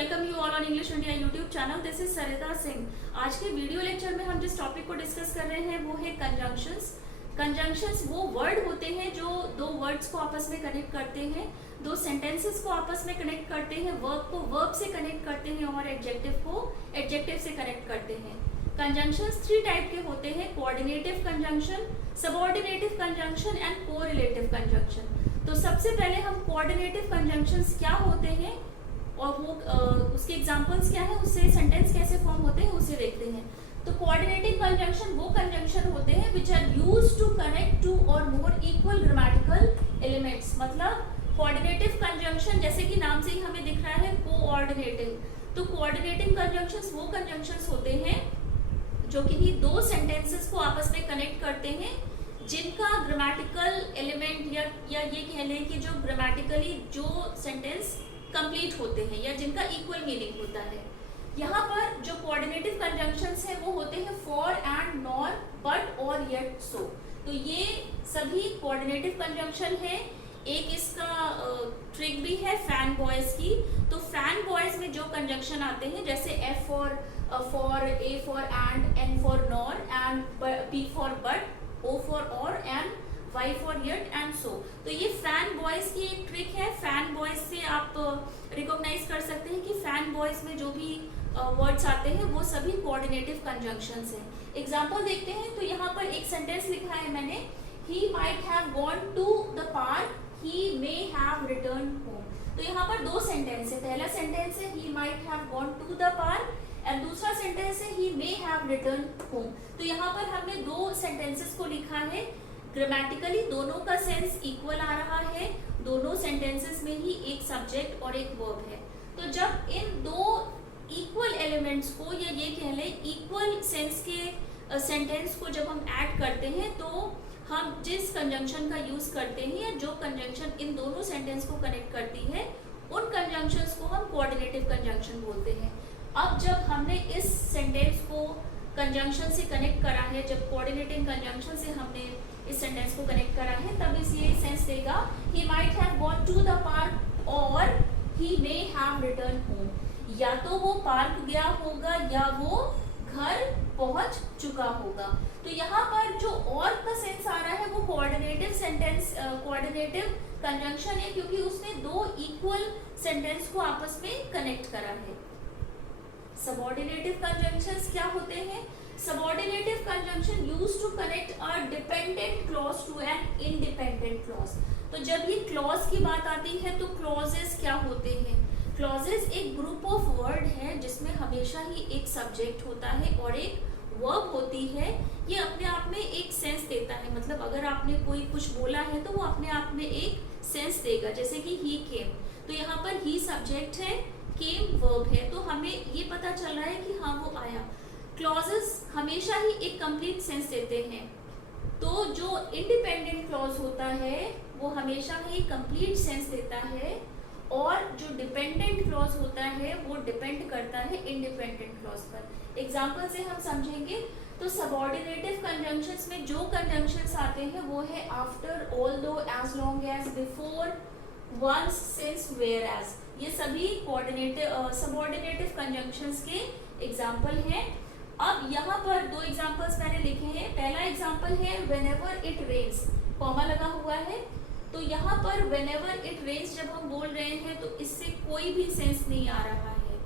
Welcome you all on English India YouTube channel. This is Sarita Singh. आज के video lecture में हम जिस टॉपिक को डिस्कस कर रहे हैं वो है कंजंक्शंस। कंजंक्शंस वो वर्ड होते हैं जो दो वर्ड्स को आपस में कनेक्ट करते हैं, दो सेंटेंसेस को आपस में कनेक्ट करते हैं, वर्ब को वर्ब से कनेक्ट करते हैं और एडजेक्टिव को एडजेक्टिव से कनेक्ट करते हैं। कंजंक्शंस 3 टाइप के होते हैं: coordinative conjunction, subordinative conjunction and correlative conjunction. तो सबसे पहले हम कोऑर्डिनेटिव कंजंक्शंस क्या होते हैं और वो उसके एग्जांपल्स क्या है, उससे सेंटेंस कैसे फॉर्म होते हैं उसे देखते हैं। तो कोऑर्डिनेटिव कंजंक्शन वो कंजंक्शन होते हैं which are used to connect two और मोर इक्वल ग्रामेटिकल एलिमेंट्स। मतलब कोऑर्डिनेटिव कंजंक्शन जैसे कि नाम से ही हमें दिख रहा है कोऑर्डिनेटिव, तो कोऑर्डिनेटिव कंजंक्शंस वो कंजंक्शंस होते हैं जो कि दो सेंटेंसेस को आपस में कनेक्ट करते हैं जिनका ग्रामेटिकल एलिमेंट या ये कह लें कि जो ग्रामेटिकली जो सेंटेंस कंप्लीट होते हैं या जिनका इक्वल मीनिंग होता है। यहाँ पर जो कोऑर्डिनेटिव कंजंक्शंस हैं वो होते हैं फॉर एंड नॉर, बट और येट सो। तो ये सभी कोऑर्डिनेटिव कंजंक्शन है। एक इसका ट्रिक भी है फैन बॉयज की। तो फैन बॉयज में जो कंजंक्शन आते हैं जैसे F for A for and, N for nor and B for but, O for or and Y for yet and so. तो ये फैन बॉयज की एक ट्रिक है। फैन बॉयज से आप रिकॉग्नाइज कर सकते हैं कि फैन बॉयज में जो भी वर्ड्स आते हैं वो सभी कोऑर्डिनेटिव कंजंक्शंस हैं। एग्जांपल देखते हैं। तो यहाँ पर एक सेंटेंस लिखा है मैंने, he might have gone to the park, he may have returned home. तो यहाँ पर दो सेंटेंस है। पहला सेंटेंस है he might have gone to the park and दूसरा सेंटेंस है he may have returned home. तो यहाँ पर हमने दो सेंटेंसेस को लिखा है। ग्रामेटिकली दोनों का सेंस इक्वल आ रहा है, दोनों सेंटेंसेस में ही एक सब्जेक्ट और एक वर्ब है। तो जब इन दो इक्वल एलिमेंट्स को या ये कह लें इक्वल सेंस के सेंटेंस को जब हम ऐड करते हैं तो हम जिस कंजंक्शन का यूज करते हैं या जो कंजंक्शन इन दोनों सेंटेंस को कनेक्ट करती है उन कंजंक्शंस को हम कोऑर्डिनेटिव कंजंक्शन बोलते हैं। अब जब हमने इस सेंटेंस को कंजंक्शन से कनेक्ट करा है, जब कोऑर्डिनेटिव कंजंक्शन से हमने इस सेंटेंस को कनेक्ट करा है, तब इस ये सेंस देगा he might have gone to the park और he may have returned home। या तो वो पार्क गया होगा या वो घर पहुंच चुका होगा। तो यहाँ पर जो और का सेंस आ रहा है वो कोऑर्डिनेटिव सेंटेंस कोऑर्डिनेटिव कंजंक्शन है, क्योंकि उसने दो इक्वल सेंटेंस को आपस में कनेक्ट करा है। सबऑर्डिनेटिव कंजंक्शंस क्या होते हैं? Subordinative conjunction used to connect a dependent clause to an independent clause। तो जब ये clause की बात आती है तो clauses क्या होते हैं? Clauses एक group of word है जिसमें हमेशा ही एक subject होता है और एक verb होती है। ये अपने आप में एक sense देता है। मतलब अगर आपने कोई कुछ बोला है तो वो अपने आप में एक sense देगा। जैसे कि he came, तो यहाँ पर he subject है, came verb है, तो हमें ये पता चल रहा है कि हाँ वो आया। क्लॉजेस हमेशा ही एक कंप्लीट सेंस देते हैं। तो जो इंडिपेंडेंट क्लॉज होता है वो हमेशा ही कंप्लीट सेंस देता है और जो डिपेंडेंट क्लॉज होता है वो डिपेंड करता है इंडिपेंडेंट क्लॉज पर। एग्जांपल से हम समझेंगे तो सबऑर्डिनेटिव कंजंक्शंस में जो कंजंक्शंस आते हैं वो है after, although, as long as, before, once, since, where as. ये सभी कोऑर्डिनेटिव सबऑर्डिनेटिव कंजंक्शंस के एग्जाम्पल हैं। अब यहाँ पर दो एग्जाम्पल्स मैंने लिखे हैं। पहला एग्जाम्पल है whenever it rains, कॉमा लगा हुआ है। तो यहाँ पर whenever it rains जब हम बोल रहे हैं तो इससे कोई भी सेंस नहीं आ रहा है।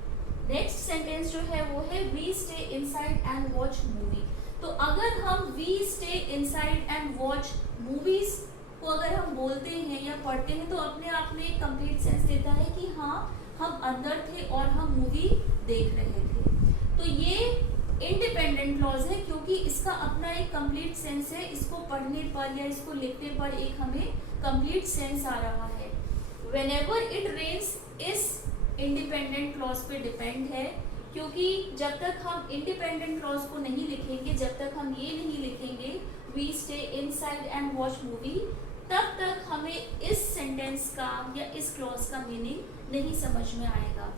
नेक्स्ट सेंटेंस जो है वो है we stay inside and watch movie। तो अगर हम we stay inside and watch movies को अगर हम बोलते हैं या पढ़ते हैं तो अपने आप में एक कंप्लीट सेंस देता है कि हाँ हम अंदर थे और हम मूवी देख रहे थे। तो ये इंडिपेंडेंट क्लॉज है क्योंकि इसका अपना एक कंप्लीट सेंस है। इसको पढ़ने पर या इसको लिखने पर एक हमें कंप्लीट सेंस आ रहा है। Whenever it rains इस इंडिपेंडेंट क्लॉज पे डिपेंड है, क्योंकि जब तक हम इंडिपेंडेंट क्लॉज को नहीं लिखेंगे, जब तक हम ये नहीं लिखेंगे we stay inside and watch movie, तब तक हमें इस सेंटेंस का या इस क्लॉज का मीनिंग नहीं समझ में आएगा।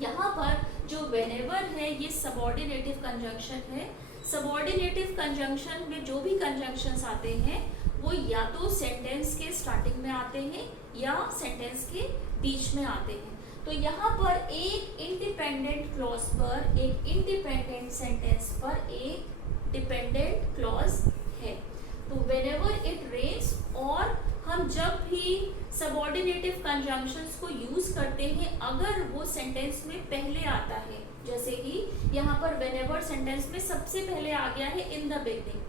यहाँ पर जो whenever है ये सबऑर्डिनेटिव कंजंक्शन है। सबऑर्डिनेटिव कंजंक्शन में जो भी कंजंक्शंस आते हैं वो या तो सेंटेंस के स्टार्टिंग में आते हैं या सेंटेंस के बीच में आते हैं। तो यहाँ पर एक इंडिपेंडेंट क्लॉज पर, एक इंडिपेंडेंट सेंटेंस पर एक डिपेंडेंट क्लॉज है। तो व्हेनेवर इट रेन्स, और हम जब भी सबऑर्डिनेटिव कंजंक्शंस को यूज करते हैं अगर वो सेंटेंस में पहले आता है, जैसे कि यहाँ पर व्हेनेवर सेंटेंस में सबसे पहले आ गया है इन द बिगनिंग,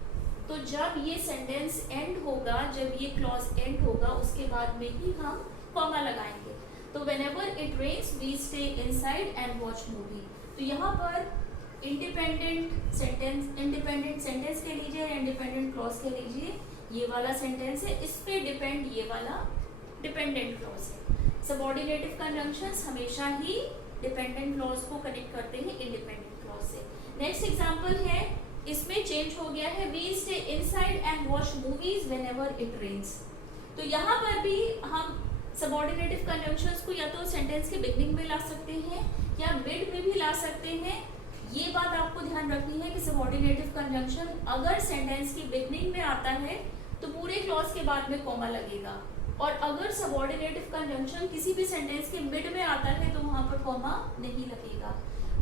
तो जब ये सेंटेंस एंड होगा, जब ये क्लॉज एंड होगा, उसके बाद में ही हम कॉमा लगाएंगे। तो whenever it rains we stay inside and watch movie. तो यहाँ पर इंडिपेंडेंट सेंटेंस के लीजिए या इंडिपेंडेंट क्लॉज के लीजिए, ये वाला सेंटेंस है, इस पे डिपेंड ये वाला डिपेंडेंट क्लॉज है। सबऑर्डिनेटिव कंजंक्शंस हमेशा ही डिपेंडेंट क्लॉज को कनेक्ट करते हैं इंडिपेंडेंट क्लॉज से। नेक्स्ट एग्जांपल है, इसमें चेंज हो गया है, we stay inside and watch movies whenever it rains. तो यहाँ पर भी हम सबऑर्डिनेटिव कंजंक्शंस को या तो सेंटेंस के बिगनिंग में ला सकते हैं या मिड में भी ला सकते हैं। ये बात आपको ध्यान रखनी है कि सबऑर्डिनेटिव कंजंक्शन अगर सेंटेंस की बिगनिंग में आता है तो पूरे क्लॉज के बाद में कॉमा लगेगा, और अगर सबऑर्डिनेटिव कंजंक्शन किसी भी सेंटेंस के मिड में आता है तो वहां पर कॉमा नहीं लगेगा।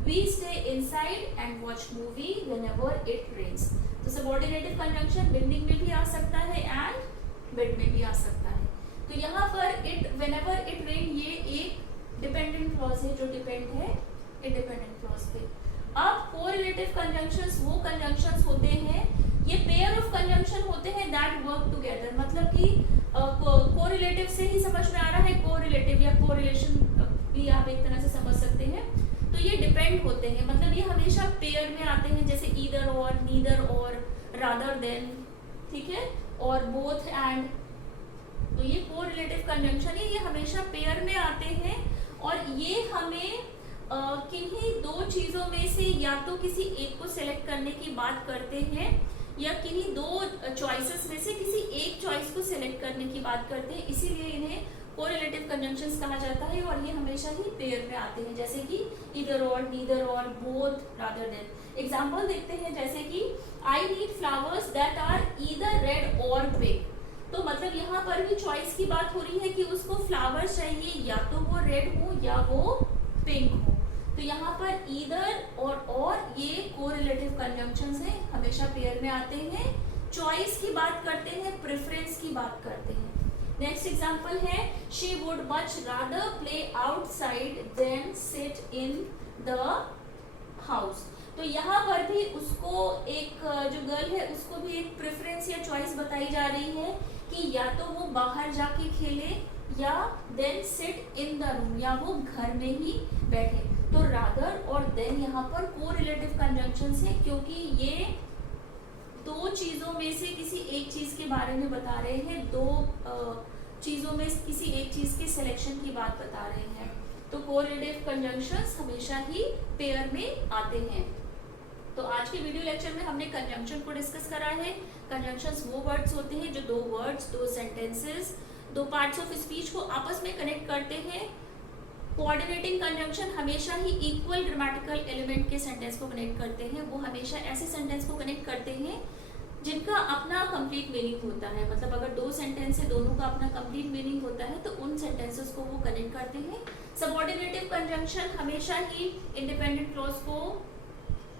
We stay inside and watch movie whenever it rains. तो सबऑर्डिनेटिव कंजंक्शन बिगनिंग में भी आ सकता है एंड मिड में भी आ सकता है। तो यहाँ पर इट, व्हेनेवर इट रेन, ये एक डिपेंडेंट क्लॉज है जो डिपेंड है इंडिपेंडेंट क्लॉज पे। अब कोरिलेटिव कंजंक्शंस वो कंजंक्शंस होते हैं, ये पेयर ऑफ कंजंक्शन होते हैं दैट वर्क टुगेदर, मतलब कि कोरिलेटिव से ही समझ में आ रहा है, कोरिलेटिव या कोरिलेशन भी आप एक तरह से समझ सकते हैं। तो ये डिपेंड होते हैं, मतलब ये हमेशा पेयर में आते हैं, जैसे ईदर और, नीदर और, रादर देन, ठीक है, और बोथ एंड। तो ये कोरिलेटिव कंजंक्शन है, ये हमेशा पेयर में आते हैं और ये हमें किन्हीं दो चीजों में से या तो किसी एक को सिलेक्ट करने की बात करते हैं या किन्हीं दो चॉइसेस में से किसी एक चॉइस को सिलेक्ट करने की बात करते हैं, इसीलिए इन्हें कोरिलेटिव कंजंक्शंस कहा जाता है और ये हमेशा ही पेयर में आते हैं, जैसे कि ईदर और, नीदर और, बोथ, रादर देन। एग्जांपल देखते हैं, जैसे कि I need flowers that are either red और पिंक। तो मतलब यहाँ पर भी चॉइस की बात हो रही है कि उसको फ्लावर्स चाहिए, या तो वो रेड हो या वो पिंक हो। तो यहाँ पर ईदर और ये कोरिलेटिव कंजंक्शंस हैं, हमेशा पेयर में आते हैं। चॉइस की बात करते हैं, प्रेफरेंस की बात करते हैं। नेक्स्ट एग्जांपल है, she would much rather play outside than sit in the house. तो यहाँ पर भी उसको एक, जो गर्ल है उसको भी एक प्रेफरेंस या चॉइस बताई जा रही है कि या तो वो बाहर जाके खेले या than sit in the room, या वो घर में ही बैठे। तो रादर और देन यहाँ पर कोरिलेटिव कंजंक्शंस है, क्योंकि ये दो चीजों में से किसी एक चीज के बारे में बता रहे हैं, दो चीजों में किसी एक चीज के सिलेक्शन की बात बता रहे हैं। तो कोरिलेटिव कंजंक्शंस हमेशा ही पेयर में आते हैं। तो आज के वीडियो लेक्चर में हमने कंजंक्शन को डिस्कस करा है। कंजंक्शंस वो वर्ड्स होते हैं जो दो वर्ड्स, दो सेंटेंसेस, दो पार्ट्स ऑफ स्पीच को आपस में कनेक्ट करते हैं। कोऑर्डिनेटिंग कंजंक्शन हमेशा ही इक्वल ग्रामेटिकल एलिमेंट के सेंटेंस को कनेक्ट करते हैं। वो हमेशा ऐसे सेंटेंस को कनेक्ट करते हैं जिनका अपना कंप्लीट मीनिंग होता है, मतलब अगर दो सेंटेंस है दोनों का अपना कंप्लीट मीनिंग होता है तो उन सेंटेंसेस को वो कनेक्ट करते हैं। सबऑर्डिनेटिव कंजंक्शन हमेशा ही इंडिपेंडेंट क्लॉज को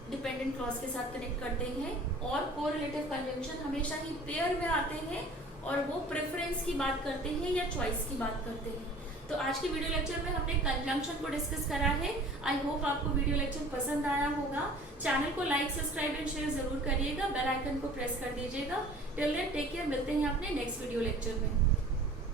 डिपेंडेंट क्लॉज के साथ कनेक्ट करते हैं, और कोरिलेटिव कंजंक्शन हमेशा ही पेयर में आते हैं और वो प्रेफरेंस की बात करते हैं या चॉइस की बात करते हैं। तो आज के वीडियो लेक्चर में हमने कंजंक्शन को डिस्कस करा है। आई होप आपको वीडियो लेक्चर पसंद आया होगा। चैनल को लाइक, सब्सक्राइब एंड शेयर जरूर करिएगा, बेल आइकन को प्रेस कर दीजिएगा। टिल देन टेक केयर, मिलते हैं अपने नेक्स्ट वीडियो लेक्चर में।